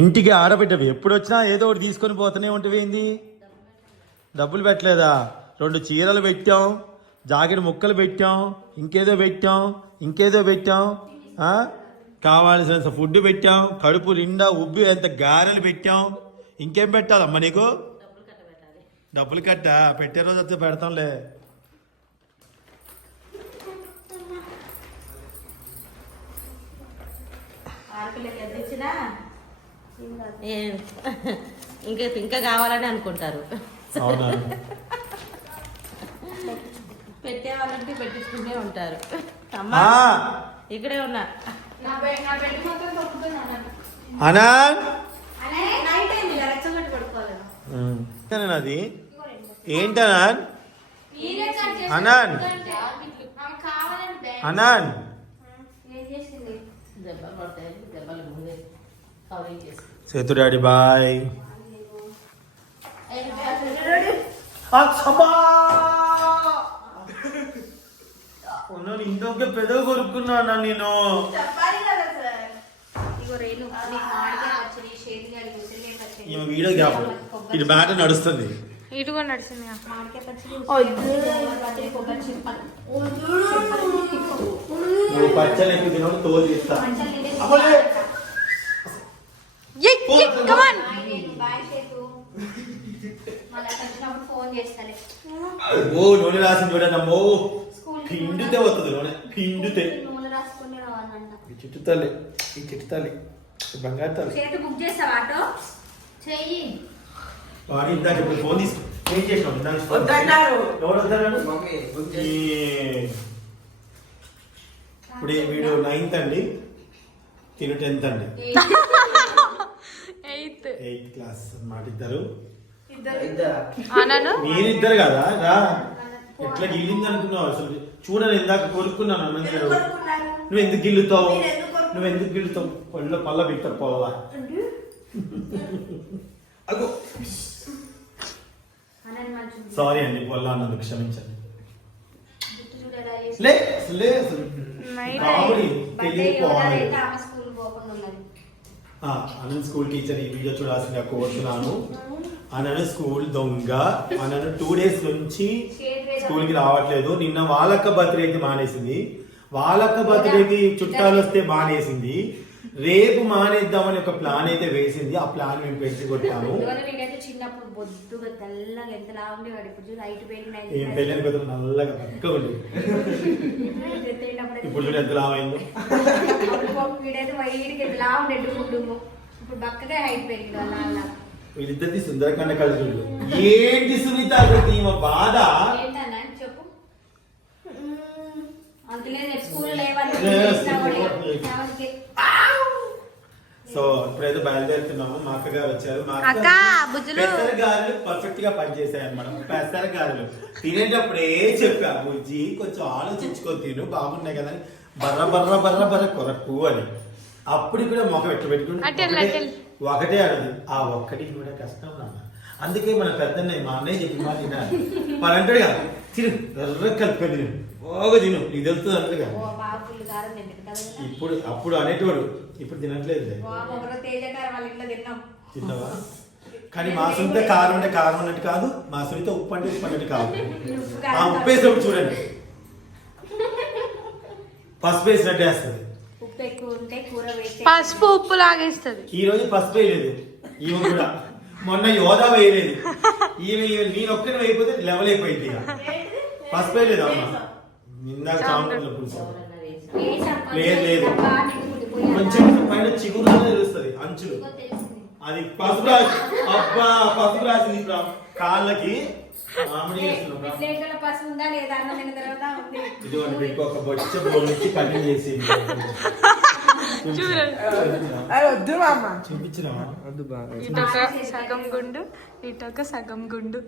ఇంటికి ఆడబిడ్డవి ఎప్పుడు వచ్చినా ఏదో ఒకటి తీసుకొని పోతూనే ఉంటుంది. ఏంది డబ్బులు పెట్టలేదా? 2 చీరలు పెట్టాం, జాకెట్ ముక్కలు పెట్టాం, ఇంకేదో పెట్టాం, కావాల్సినంత ఫుడ్ పెట్టాం, కడుపు నిండా ఉబ్బి ఎంత గారెలు పెట్టాం. ఇంకేం పెట్టాలమ్మా నీకు? డబ్బులు కట్ట పెట్టే రోజు వస్తే పెడతాంలే. ఇంకా ఇంకా కావాలని అనుకుంటారు. పెట్టేవాళ్ళంటే పెట్టించుకుంటే ఉంటారు. అమ్మా ఇక్కడే ఉన్నా. అది ఏంటనా అనాన్ అనాన్ సేతు డాడీ బాయ్. ఇంకొక పెద్ద కొరుక్కున్నా నేను. వీడియో గ్యాప్ ఇది మ్యాటర్ నడుస్తుంది. ఇటు కూడా నడుస్తుంది. నువ్వు పచ్చలు ఎక్కువ తిన తోలు తీస్తా. ఓ నూనె రాసింది చూడమ్మో. పిండితే వస్తుంది నూనె, పిండితే చుట్టుతాలి ఈ చుట్టుతాలి బంగారు తాలి. వాడు ఇందాక ఇప్పుడు ఫోన్ తీసుకో. ఏం చేసినావు? ఎవరు వద్దన్నారు? ఇప్పుడు వీడు 9th అండి, తిను 10th అండి. 8th క్లాస్ అన్నమాట. మీరిద్దరు కదా రా. ఎట్లా గిల్లింది అనుకున్నావు? అసలు చూడని ఇందాక కోరుకున్నాను. నువ్వు ఎందుకు గిల్లుతావు? పళ్ళ పళ్ళ బిక్తావు పోవా. సారీ అండి, పొల్ల అన్నందుకు క్షమించండి. అనంత్ స్కూల్ టీచర్ ఈ వీడియో చూడాల్సిందిగా కోరుతున్నాను. అనను స్కూల్ దొంగ. అనను 2 days నుంచి స్కూల్ కి రావట్లేదు. నిన్న వాళ్ళక్క బర్త్డేకి మానేసింది. వాళ్ళక్క బర్త్డేకి చుట్టాలు వస్తే మానేసింది. రేపు మానేద్దామని ఒక ప్లాన్ అయితే వేసింది. ఆ ప్లాన్ మేము పెంచి కొట్టాము. ఏం పెళ్ళని కదా నల్లగా పక్కగా ఉంది. ఇప్పుడు చూడు ఎంత లావైందో. వీళ్ళిద్దరిది సుందరకాండ కలిసి చూడు. ఏంటి సునీత ఈమె బాధ? సో ఇప్పుడైతే బయలుదేరుతున్నాము. మా అక్క గారు వచ్చారు. మా పెసరగారులు పర్ఫెక్ట్ గా పనిచేసాయి అన్నమాట. పెసరగారులు తినేటప్పుడే చెప్పా, బుజ్జి కొంచెం ఆలోచించుకొని తిను, బాగున్నాయి కదా అని. బర్ర బర్ర బర్ర బర్ర కొరకు అని. అప్పుడు కూడా మొక్క పెట్టుకుంటే ఒకటే అడది. ఆ ఒక్కటికి కూడా కష్టం నాన్న. అందుకే మన పెద్దన్నయ్య మా అన్నయ్య చెప్పి మాట తినాలి. మన అంటాడు కదా, తిను ఎర్ర కలిపి తిను, బాగా తిను, నీకు తెలుస్తుంది అంటాడు కదా. అప్పుడు అనేటోడు, ఇప్పుడు తినట్లేదు. తిన్నావా? కానీ మా సునీత కారం అంటే కారం అన్నట్టు కాదు, మా సునీత ఉప్పు అంటే ఉప్పు అన్నట్టు కాదు. ఆ ఉప్పు వేసినప్పుడు చూడండి, పసుపు వేసినట్టు వేస్తుంది. పసుపు ఉప్పు లాగేస్తుంది. ఈ రోజు పసుపు వేయలేదు ఈమె కూడా. మొన్న యోధా వేయలేదు ఈమె. నేను ఒక్కనే వేయకపోతే లెవెల్ అయిపోయింది. పసుపు వేయలేదు అమ్మ. ఇందాక చామల పులుసు లేదు. కొంచెం పైన చిగురు తెలుస్తుంది అంచులు. అది పసుపు రాసి. అబ్బా పసుపు రాసింది కాళ్ళకి. ఇదిగోండి మీకు ఒక బొచ్చ బోల్ నుంచి కటింగ్ చేసి చూపించినావా? సగం గుండు, ఇటొక సగం గుండు.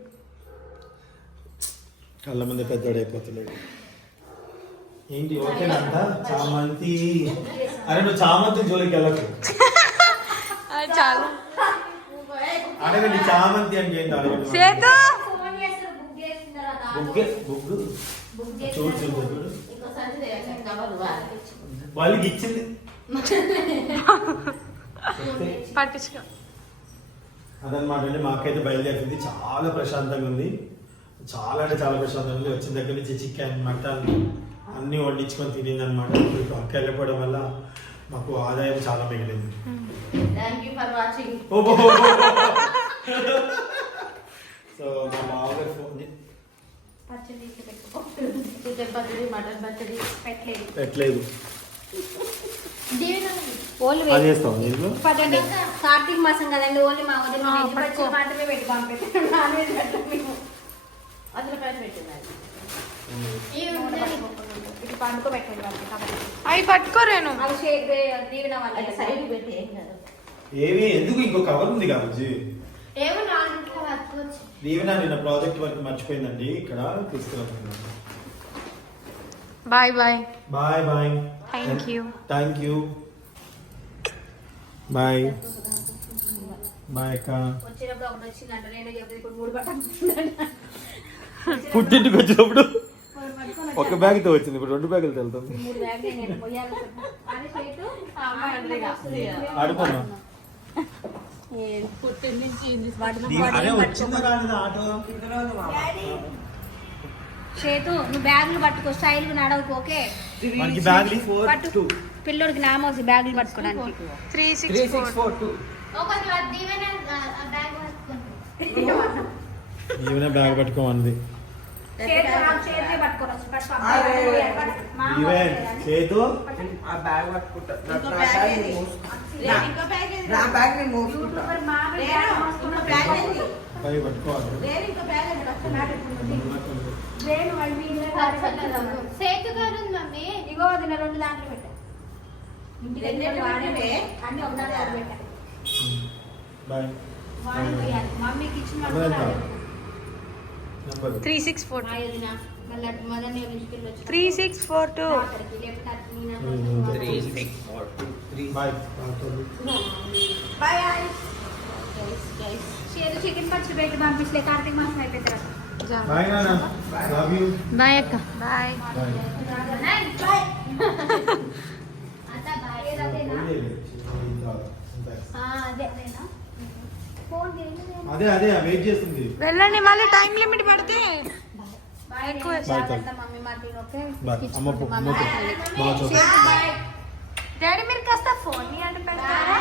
కళ్ళ ముందు పెద్దోడైపోతున్నాడు. ఏంటి ఓకేనంట? చామంతి. అరే నువ్వు చామంతి జోలికి వెళ్ళకు. చాలు అడగండి చామంతి అని ఏంటి అడగండి. బుగ్గు చూడు చూడు వాళ్ళకి ఇచ్చింది. పట్టించుకో. అదనమాట అండి, మాకైతే బయలుదేరింది. చాలా ప్రశాంతంగా ఉంది, చాలా అంటే చాలా ప్రశాంతంగా ఉంది. వచ్చిన దగ్గర నుంచి చికెన్ మటన్ అన్నీ వండించుకొని తినింది అనమాట. ఇప్పుడు అక్క వెళ్ళిపోవడం వల్ల మాకు ఆదాయం చాలా మిగిలింది. Thank you for watching. So మా మామగారు ఫోన్ పచ్చడి పెట్టుకో. చికెన్ పచ్చడి, మటన్ పచ్చడి పెట్టలేదు. ఓన్లీ అది చేస్తాం దీంట్లో. పచ్చడి కార్తీక మాసం కదండి, ఓన్లీ మా వదిన వెజ్ పచ్చడి మాత్రమే పెట్టి పంపిస్తాం. నాన్ వెజ్ పెట్టాం మేము. అందులో కలిసి పెట్టింది. ఇటు పండుకోబెట్టండి వాళ్ళకి కాబట్టి. అవి పట్టుకోరేను. అవి దీవెన వాళ్ళకి సైడ్ పెట్టి ఏం కాదు. ఏమి ఎందుకు ఇంకో కవర్ ఉంది కాబట్టి ఏమో నాలుగు పట్టుకోవచ్చు. దీవెన నిన్న ప్రాజెక్ట్ వర్క్ మర్చిపోయిందండి, ఇక్కడ తీసుకురాకుండా. Bye bye. Bye bye. Thank you. Thank you. Bye bye అక్క. వచ్చినప్పుడు ఒకటి వచ్చిందంట, నేను చెప్తే ఇప్పుడు 3 పట్టుకుంటున్నాను. పుట్టింటికి వచ్చినప్పుడు ఒక బ్యాగ్ తో వచ్చింది, ఇప్పుడు 2 బ్యాగులతో వెళ్తుంది. 3 బ్యాగ్ నేను పోయాలి. అదే చేతు ఆడుకున్నా పుట్టిన నుంచి చేతు నువ్వు బ్యాగులు పట్టుకో, స్టైల్ గా నడవకు. ఓకే పట్టు, పిల్లోడికి నామోసి బ్యాగులు పట్టుకోవడానికి. 3642. ఈవెన బ్యాగ్ పట్టుకోమంది. ఈవెన్ చేతు పై పట్టుకోవాలి. ఇగో దీని 2 దాంట్లో పెట్టా. ఇంటికి అన్ని ఒకదాని పెట్టా. బాయ్. మమ్మీకి ఇచ్చిన 3642. 3642. 3642. బాయ్. చికెన్ పచ్చడి పెట్టి పంపించలే, కార్తీక మాసం అయిపోయిన తర్వాత. బాయ్ నాన్న. Love you. బాయ్ అక్క. బాయ్. అదే అదే వెయిట్ చేస్తుంది. వెళ్ళండి, మళ్ళీ టైం లిమిట్ పడితే ఎక్కువ. Mummy Martin. ఓకే డాడీ మీరు కాస్త ఫోన్ అంటే పెడతారా?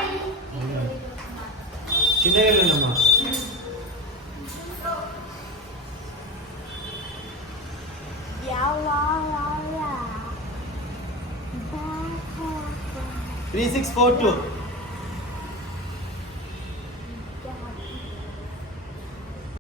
చిన్నగా వెళ్ళండమ్మా. యా 3642.